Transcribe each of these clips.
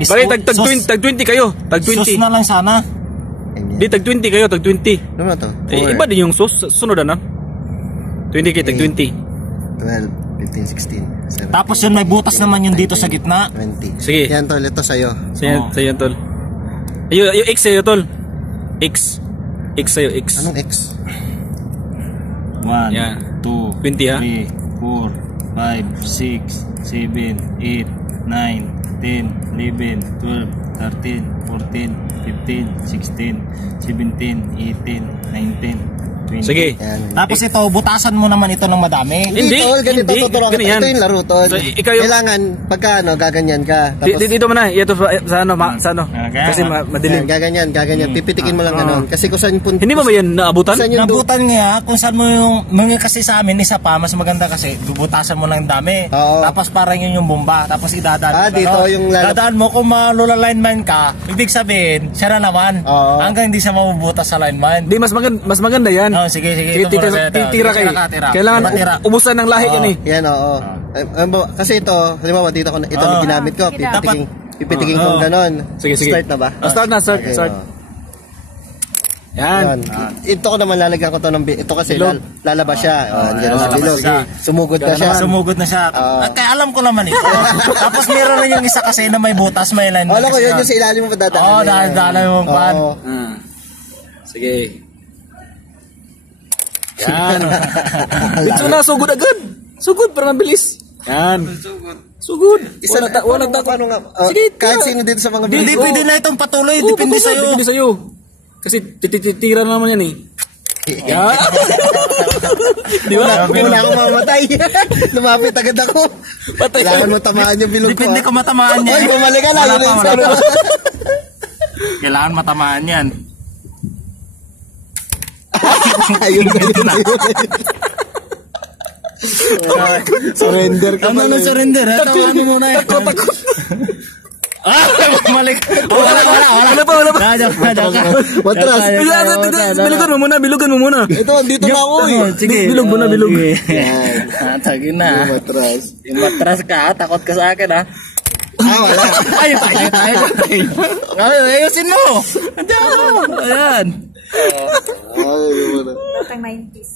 Bakit tag 20 kayo? Tag 20. Sus na lang sana. Di tag 20 kayo, tag 20. Ano to? Iba din yung sus, sunod na. 20 kayo, tag 20. 12, 15, 16, 17. Tapos yun may butas naman yun dito sa gitna. 20. Sige. Yan tol, ito sa'yo. Sa'yo tol. Yung X sa'yo tol. X sa'yo, X. Anong X? 1, Yan. 2, 20 ha? 3, 4, 5, 6, 7, 8, 9, 10, 11, 12, 13, 14, 15, 16, 17, 18, 19, 20. Sige. Yan. Tapos ito, butasan mo naman ito ng madami. Hindi, tol, ganito hindi, tuturuan kita. ganyan. Ito yung laro tol. So, ikaw yung- Kailangan, pagka ano, gaganyan ka. Tapos, Dito mo na, ito sa ano, Okay. kasi madilim. yan, gaganyan. Pipitikin mo lang ganun. Kasi kung saan punta. Hindi mo ba yan naabutan? Saan yung Nabutan nga, kung saan mo yung, mga kasi sa amin, isa pa, mas maganda kasi, bubutasan mo lang dami. Oo. Tapos parang yun yung bomba, tapos idadaan mo. dito yung dadaan mo, kung malula lineman ka, ibig sabihin, siya na naman. Oo. Hanggang hindi siya mabubutas sa lineman. Hindi, mas maganda yan. Oh, sige. Ito muna, Titira kayo. Kailangan Tira. ubusan ng lahi yan eh. Yan, oo. Kasi ito, halimbawa dito ito ginamit ko. Pipitikin ko ganon. Sige. Start na ba? Start. Okay, Start. oo. Yan. Ito ko naman lalagyan ko to ng ito kasi lalabas siya. Diyan sa bilog. Sumugod na siya. Sumugod na siya. Kaya alam ko naman ito. Tapos meron rin yung isa kasi na may butas, may lineman. Alam ko yun yung sa ilalim mo padadaan. Oo, dahil yung pan. Sige. Yan. Dito na, sugod agad. Sugod para mabilis. Yan. Sugod. Wala ta. Paano nga? Sige, Kahit sino dito sa mga Hindi, bilog. pwede na itong patuloy. Depende sa'yo. Depende sa'yo. Kasi titira na naman yan eh. Yan. Di ba? Hindi na ako mamatay. Lumapit agad ako. Patay. Kailangan mo tamaan yung bilog ko. Depende kung matamaan yan. Ay, bumalik ka na. Yun yung sabi mo. Kailangan matamaan yan. Ayun na. Surrender ka Ano na surrender? Ano muna yan? Takot. Bumalik. Wala pa. Matras. Bilugan mo muna. Ito, andito na ako eh. Sige. Bilog mo na, bilog. Tagin na. Matras. Yung matras ka, takot ka sa akin ha. Wala. Ay, tayo. Ayusin mo. Ayan. Batang 90s.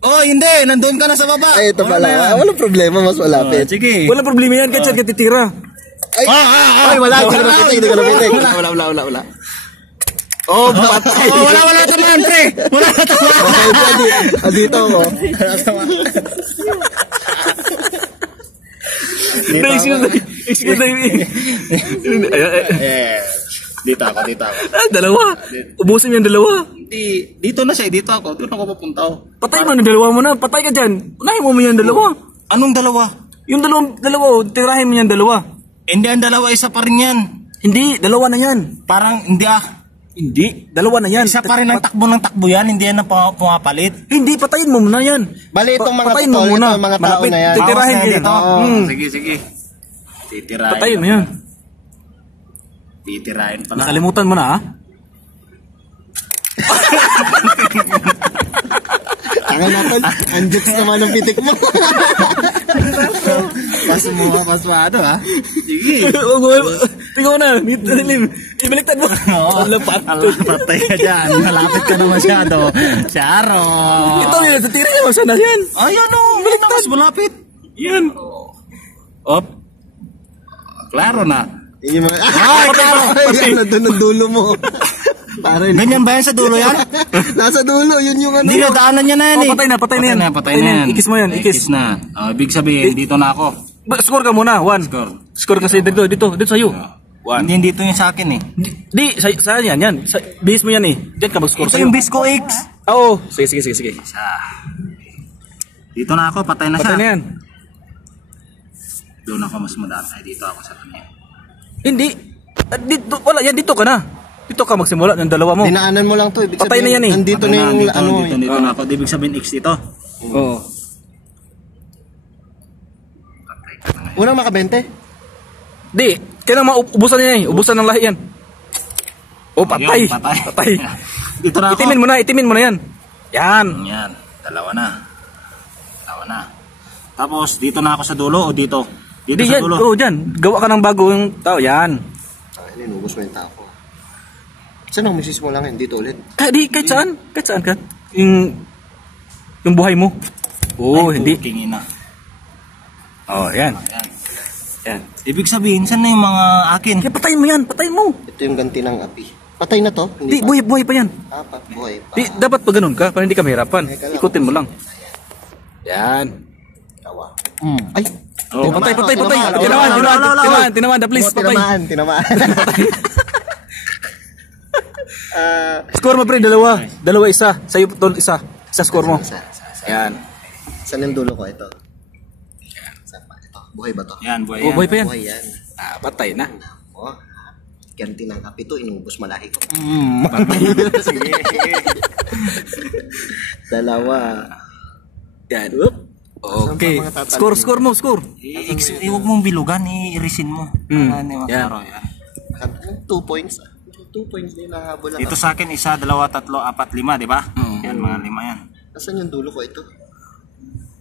Oh, hindi. Nandun ka na sa baba. Ay, ito pala. Walang problema, mas malapit. Sige. Walang problema yan, kasi katitira. Ay, wala. Hindi ko napitik. Wala. Oh, patay. Wala tamaan, pre. Wala tamaan. Okay, dito ako. Excuse me. Dito ako. Dalawa. Ubusin mo yung dalawa. Dito na siya. Dito ako. Doon ako papunta. Patay mo yung dalawa mo na. Patay ka dyan. Unahin mo yung dalawa. Anong dalawa? Yung dalawa, tirahin mo yung dalawa. Hindi, ang dalawa. Isa pa rin yan. Hindi, dalawa na yan. Parang, hindi Hindi, dalawa na yan. Isa pa rin ang takbo yan. Hindi yan ang pumapalit. Hindi, patayin mo muna yan. Bali, itong mga Patayin mo totoo, muna. itong mga tao Malapit, na yan. titirahin Bawas na din. dito. Sige. Titirahin. Patayin mo yan. Titirahin pala. Nakalimutan mo na ha? Tangin natin, anjets naman ang pitik mo. Pasmado ha. Sige. Tingnan mo na, ibaliktad mo. Lapat. Patay ka dyan. Malapit ka na masyado. Charo. Ito, titira niya, sana yan. Ayan o. Mas malapit. Yan. Op. Klaro na. Yung mga, ay, nandun ang dulo mo. Pare, Ganyan ba yan sa dulo yan? nasa dulo, yun yung ano. Hindi na, daanan niya na yan eh. Patay na. Patay na yan. Ikis mo yan, ikis. na. Ibig sabihin, dito na ako. Score ka muna, 1. Score kasi dito sa'yo. Hindi dito yung sa akin eh. Di, saan yan? Base mo yan eh. Diyan ka mag-score Ito sa'yo. yung Bisco X. Oo. Sige. Dito na ako, patay na siya. Patay na yan. Doon ako mas madaan. Ay, dito ako sa kanya. Hindi. Dito, wala yan, dito ka na. Dito ka magsimula ng dalawa mo. Dinaanan mo lang to. Ibig Patay na yan eh. Nandito na yung ano. Dito na ako. Ibig sabihin X dito. Oo. Unang makabente. Di, kailangan maubusan niya eh. Ubusan ng lahi yan. Oh, patay. Ayun, Patay. Dito na ako. Itimin mo na yan. Yan. Yan. Dalawa na. Tapos, dito na ako sa dulo o dito? Dito Di sa yan. dulo. Oh, dyan. Gawa ka ng bago yung tao. Yan. Ayun, inubos mo yung tapo. Saan ang misis mo lang yun? Dito ulit? Kahit saan? Kahit saan ka? Yung buhay mo. Oo, hindi. Tingin na. Oh, yan. Yan. Ibig sabihin, saan na yung mga akin? Kaya patayin mo yan, patayin mo. Ito yung ganti ng api. Patay na to? Di, pa? buhay pa yan. Buhay pa. Di, dapat pag ganun ka, para hindi ka mahirapan. Ikutin mo lang. Yan. Tawa. Ay! Oh, patay. Tinaman, please, patay. Tinamaan. Score mo, pre, dalawa. Dalawa, isa. Sa'yo, tol, isa. Isa score mo. Yan. Saan yung dulo ko? Ito. Ito. Buhay ba to? Yan, buhay Oh, yan. buhay pa yan. Buhay yan. Patay na. Oh, ganti ng api to, inubos malahi ko. Sige. Dalawa. Yan. Whoop. Okay. Score mo. Huwag mong bilugan, i-irisin mo. Yan. Yan. 2 points. 2 points din nahabol lang. Dito sa akin, 1, 2, 3, 4, 5, di ba? Yan, mga 5 yan. Nasaan yung dulo ko ito?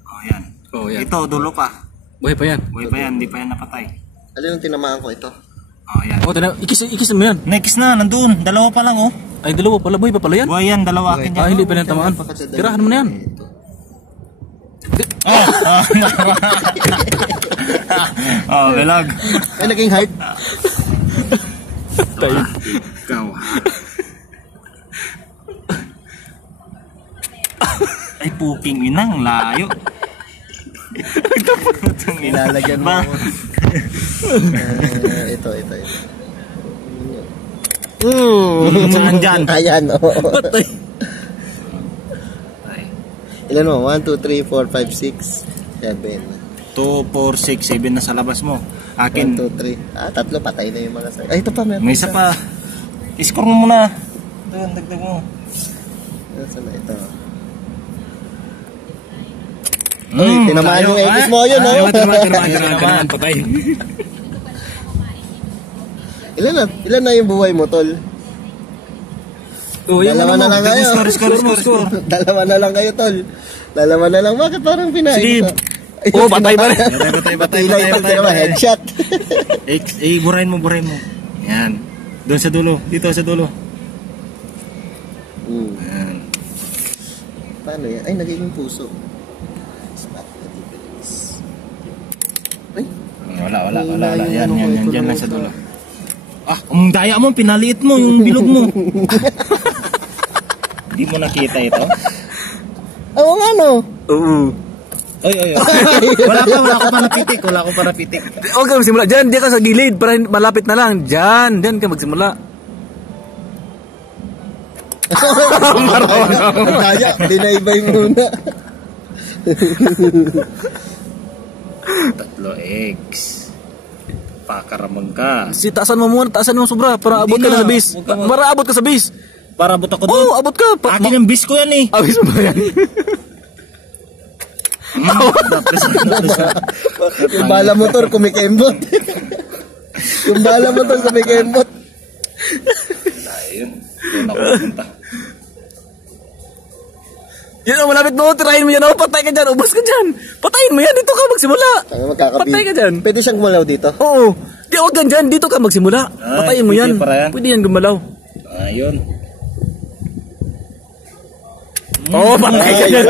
Oh, yan. Oh, yan. Ito, dulo pa. Buhay pa yan. Buhay pa yan, hindi pa yan napatay. Ano yung tinamaan ko ito? Oh, yan. Oh, ikis mo yan. Next na, nandun. Dalawa pa lang, oh. Ay, dalawa pala. Buhay pa pala yan. Buhay yan, dalawa akin yan. Hindi pa yan tamaan. Tirahan mo na yan. Oh, belag. Ay, naging heart. Tayo. Ikaw, ha? Ay, puking inang, layo. Nilalagyan mo. Ba? Ito. Nandyan. Ayan, oo. Patay. Ilan mo? 1, 2, 3, 4, 5, 6, 7. 2, 4, 6, 7 na sa labas mo. 1, Akin, 2, 3. Tatlo, patay na yung mga sa'yo. Ay, ito pa, meron. may isa pa. I-score mo muna. Doon, dagdag mo. Saan na ito? Tinamaan yung eggs mo yun, no? Tinamaan, patay. Ilan na yung buhay mo, tol? Oh, Dalawa na lang kayo. Score. Dalawa na lang kayo, tol. Dalawa na lang. Bakit parang pinahin Sige. ko? Oh, patay ba rin? Patay. Headshot. Burahin mo. Yan. Doon sa dulo. Dito sa dulo. Yan. Paano yan? Ay, nagiging puso. Ay, Wala. Yan lang sa dulo. Ang daya mo, pinaliit mo yung bilog mo. Hindi mo nakita ito? oo nga, no? Oo. Oy. Wala ko pa napitik. Huwag ka magsimula. Diyan ka sa gilid para malapit na lang. Diyan ka magsimula. Ang kaya, dinaybay muna. 3 eggs. Pakaramang ka. Taasan mo sobra para abot ka na sa base. Para abot ka sa base. Para abot ako doon. Oo, abot ka. Akin yung bis ko yan eh. Abis mo ba yan? Yung bala motor kumikembot. Yung bala motor kumikembot. Ayun. Doon ako pupunta. Yan o, malapit mo. Tirahin mo yan. O, patay ka dyan. Ubus ka dyan. Patayin mo yan. Dito ka magsimula. Patay ka dyan. Pwede siyang gumalaw dito. Oo. Di, huwag ka dyan. Dito ka magsimula. Patayin mo yan. Pwede yan gumalaw. Ayun. Oo, patay ka dyan.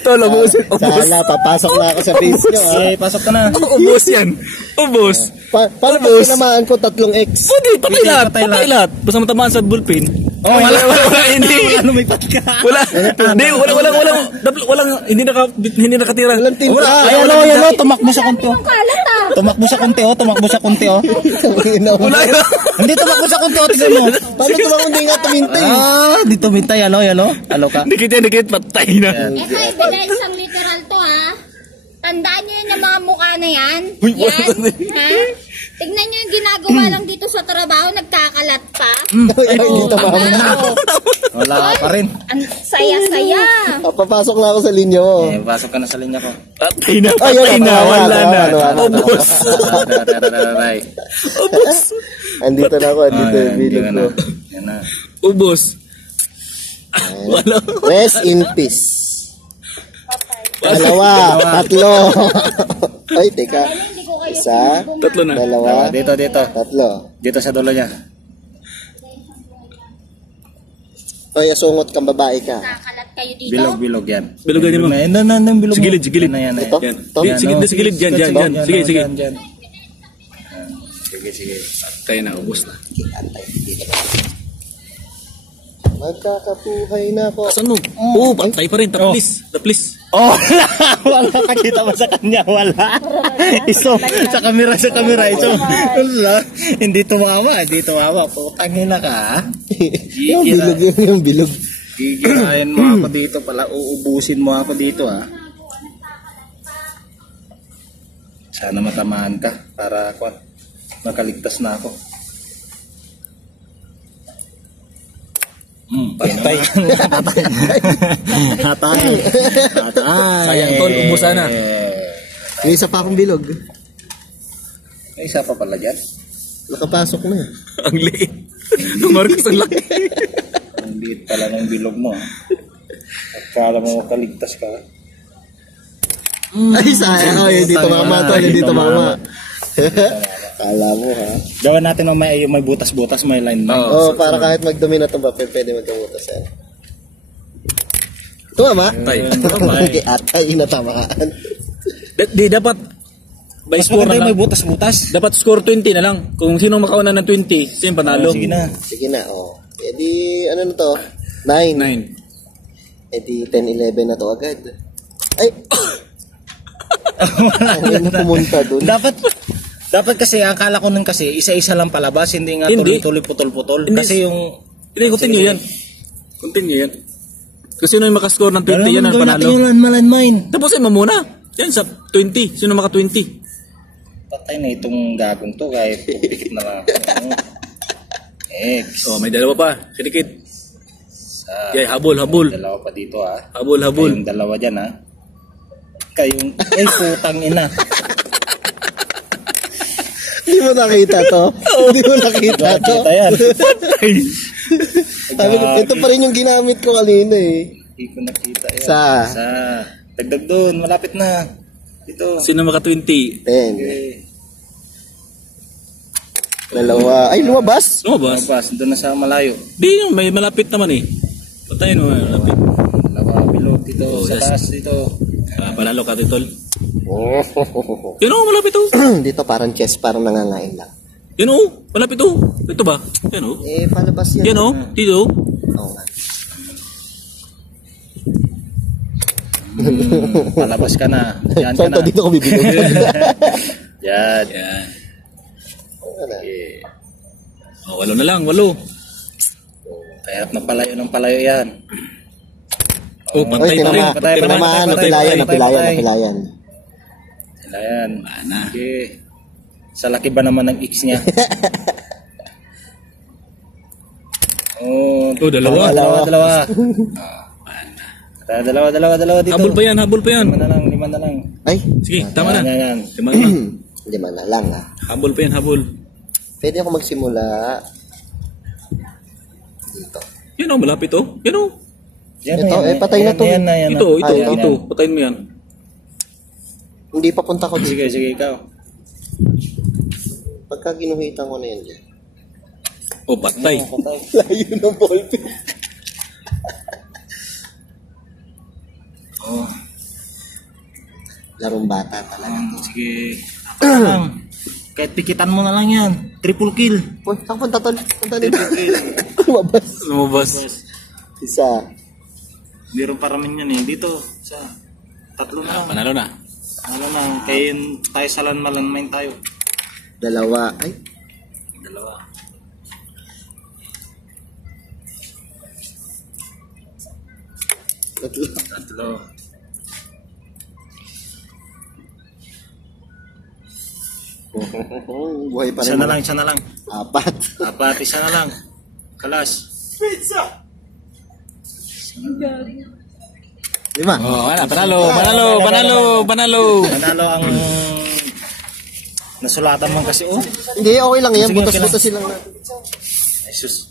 Tol, ubus. Sana, papasok na ako sa base nyo. Ay, pasok ka na. Ubus yan. Ubus. Paano pag tinamaan ko 3 X? Pwede, patay lahat. Basta matamaan sa bullpen. Oh, wala, hindi. Wala lumipat ka. Hindi nakatira. Walang tinta. Ay, ano, tumakbo sa konti. Tumakbo sa konti, oh. Wala yun. Hindi tumakbo sa konti, oh. Tignan mo. Paano tumakbo hindi nga tumintay? Di tumintay, ano, ano ka? Dikit, patay na. Ito, ibigay isang literal to, ha? Tandaan nyo yun yung mga mukha na yan. Uy, Yan, ha? Tignan nyo yung ginagawa lang dito sa trabaho, nagkakalat pa. Ay, dito ba? Wala pa rin. Ang saya-saya. Papasok na ako sa linya mo. Pasok ka na sa linya ko. Patay na. Wala na. Ubus. Ubus. Andito na ako, andito yung bilog ko. Yan na. Ubus. Wala. Rest in peace. 2, 3. Ay, teka. Hindi ko kayo Isa, Tatlo na. dalawa, Dito. tatlo. Dito sa dulo niya. Hoy, asungot kang babae ka. Kakalat kayo dito. Bilog yan. Bilugan mo. Bilog. Sa gilid, sa gilid. Yan. Ito? Yan. Ito? Sige, sa gilid, yan. Sige. Sige. Tayo na, ubos na. Magkakapuhay na ako. Asan mo? Oo, pantay pa rin. Taplis. Oh, wala nakita ba sa kanya? Wala. Sa kamera. Wala. Hindi tumama. Putangin na ka. Yung bilog. Gigirahin mo ako dito pala. Uubusin mo ako dito ha. Sana matamaan ka para makaligtas na ako. Patay. Sayang tol, ubusan na. May isa pa akong bilog. May isa pa pala dyan. Nakapasok na. Ang liit. Marcos, ang laki. Ang liit pala ng bilog mo. At kala mo makaligtas ka. Ay, sayang. Ay, hindi tumama to. Hindi tumama. Kala mo ha. Gawin natin mamaya yung may butas-butas, may line na. Oo, para kahit magdumi na ito ba, pwede magkamutas yan. Tumama? Tay. Atay, natamaan. Di dapat by Mas score maganda na yung may lang. butas-butas. Dapat score 20 na lang. Kung sino makauna ng 20, siya yung panalo. Sige na. Sige na, oh. E di, ano na to? 9. 9. E di, 10, 11 na to agad. Ay! Ano na pumunta dun? Dapat kasi, akala ko nun kasi, isa-isa lang palabas, hindi nga Hindi. tuloy-tuloy, putol-putol. Hindi. Kasi yung... Hindi, continue yan. Continue yan. Kasi sino yung makascore ng 20, yan ang panalo. Yung landmine. Tapusin mo muna. Yan sa 20. Sino maka 20? Patay na itong gagong to, kahit pupikit na lang ako. X. Oh, may dalawa pa. Kidikit. Sa... Habol. Dalawa pa dito ha. Habol. Kayong dalawa dyan ha. Kayong... Ay, putang ina. Hindi mo nakita to? Hindi mo nakita to? Kita yan. Sabi ko, ito pa rin yung ginamit ko kanina eh. Hindi ko nakita yan. Sa Dagdag doon, malapit na. Dito. Sino maka 20? 10. Dalawa. Ay, lumabas. Lumabas. Labas, doon na sa malayo. Di yung may malapit naman eh. Patayin mo, malapit. Dalawa, bilog dito, Oh, sa yes. taas dito. Panalo ka, Titol. Oh. Yan o, malapit o. Dito parang chess, parang nangangain lang. Yan o, malapit o. Ito ba? Yan o. Eh, palabas yan. Yan o, dito. Oo nga. Palabas ka na. Diyan ka Saan na. to? Dito ko bibilog. Yan. Yan. Wala. Oh, 8 na lang, 8. Kaya ng palayo yan. Oh, pantay Oy, pa rin. tinamaan, napilayan. Ayan. Mana. Okay. Sa laki ba naman ng X niya? Oh, Dalawa. Dalawa. Dalawa dito. Habol pa yan. Lima na lang. Ay, Sige, tama na. Yan. Tama na. hindi man na lang ah. Habol pa yan, habol. Pwede ako magsimula dito. Yan o, malapit o. Yan o. Ito, patay na to. Yan. Ito. Patayin mo yan. Hindi pa punta ko dito. Sige, ikaw. Pagka ginuhitan ko na yan dyan. Oh, patay. Layo ng ballpen. Oh, Larong bata talaga. sige. Lang. Kahit pikitan mo na lang yan. Triple kill. Uy, saan punta tol? Punta dito. Lumabas. Lumabas. Isa. Meron pa ramin yan eh. Dito. Sa tatlo na lang. Panalo na. Ano na. Kaya tayo sa main tayo. Dalawa. Ay, Dalawa. tatlo. Buhay pa rin. Isa na lang. Apat. Apat, isa na lang. Kalas. Lima. Oh, wala. Panalo. Panalo ang nasulatan man kasi. Oh, Hindi, okay lang yan. Sige, Butas-butas silang natin. Jesus.